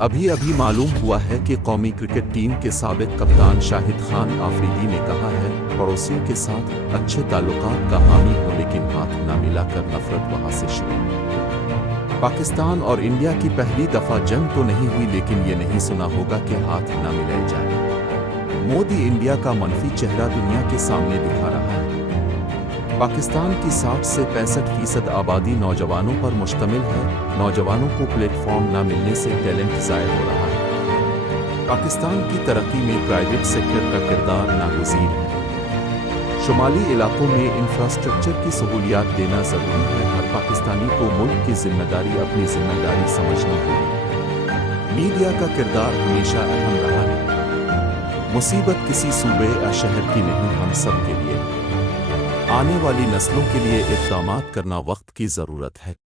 ابھی ابھی معلوم ہوا ہے کہ قومی کرکٹ ٹیم کے سابق کپتان شاہد خان آفریدی نے کہا ہے پڑوسیوں کے ساتھ اچھے تعلقات کا حامی ہو لیکن ہاتھ نہ ملا کر نفرت وہاں سے شروع۔ پاکستان اور انڈیا کی پہلی دفعہ جنگ تو نہیں ہوئی لیکن یہ نہیں سنا ہوگا کہ ہاتھ نہ ملائے جائے۔ مودی انڈیا کا منفی چہرہ دنیا کے سامنے دکھا رہا ہے۔ پاکستان کی 60 سے 65% آبادی نوجوانوں پر مشتمل ہے۔ نوجوانوں کو پلیٹ فارم نہ ملنے سے ٹیلنٹ ضائع ہو رہا ہے۔ پاکستان کی ترقی میں پرائیویٹ سیکٹر کا کردار ناگزیر ہے۔ شمالی علاقوں میں انفراسٹرکچر کی سہولیات دینا ضروری ہے۔ ہر پاکستانی کو ملک کی ذمہ داری اپنی ذمہ داری سمجھنی ہوگی۔ میڈیا کا کردار ہمیشہ اہم رہا ہے۔ مصیبت کسی صوبے یا شہر کی نہیں، ہم سب کے لیے۔ آنے والی نسلوں کے لیے اقدامات کرنا وقت کی ضرورت ہے۔